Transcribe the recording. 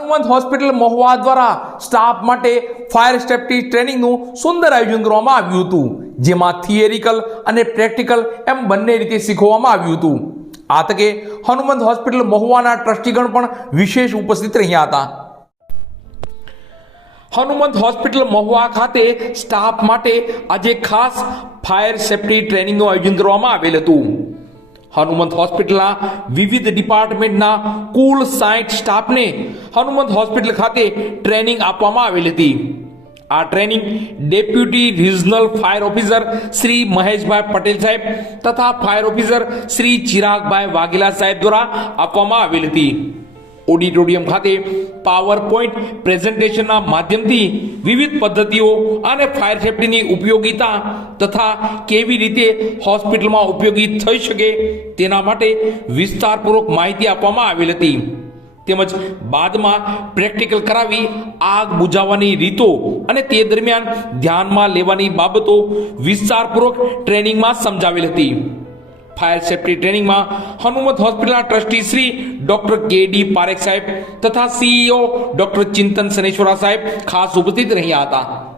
Hanumant hospital Mahuva દ્વારા staff માટે fire safety ટ્રેનિંગનું સુંદર આયોજન કરવામાં આવ્યું હતું, જેમાં થિયરિકલ અને પ્રેક્ટિકલ એમ બંને રીતે શીખવવામાં આવ્યું હતું. આ તકે હનુમંત હોસ્પિટલ મહુવાના ટ્રસ્ટીગણ પણ વિશેષ ઉપસ્થિત રહ્યા હતા. હનુમંત હોસ્પિટલ મહુવા ખાતે સ્ટાફ માટે આજે ખાસ ફાયર સેફ્ટી ટ્રેનિંગનું આયોજન કરવામાં આવેલ હતું. હનુમંત હોસ્પિટલના વિવિધ ડિપાર્ટમેન્ટના કુલ સાઠ સ્ટાફને હનુમંત હોસ્પિટલ ખાતે ટ્રેનિંગ આપવામાં આવેલ હતી. આ training deputy regional fire officer Shri Maheshbhai Patel સાહેબ તથા ફાયર ઓફિસર શ્રી ચિરાગભાઈ વાઘેલા સાહેબ દ્વારા આપવામાં આવેલ હતી. ઓડિટોરિયમ ખાતે પાવર પોઈન્ટ પ્રેઝન્ટેશનના માધ્યમથી વિવિધ પદ્ધતિઓ અને ફાયર સેફ્ટીની ઉપયોગિતા તથા કેવી રીતે હોસ્પિટલમાં ઉપયોગી થઈ શકે તેના માટે વિસ્તારપૂર્વક માહિતી આપવામાં આવેલ હતી. તેમજ બાદમાં પ્રેક્ટિકલ કરાવી આગ બુઝાવવાની રીતો અને તે દરમિયાન ધ્યાનમાં લેવાની બાબતો વિસ્તારપૂર્વક ટ્રેનિંગમાં સમજાવેલ હતી. ફાયર સેફ્ટી ટ્રેનિંગમાં હનુમત હોસ્પિટલના trustee Shri doctor K D Parekh સાહેબ તથા સીઈઓ ડોક્ટર ચિંતન સનેશ્વરા સાહેબ ખાસ ઉપસ્થિત રહ્યા હતા.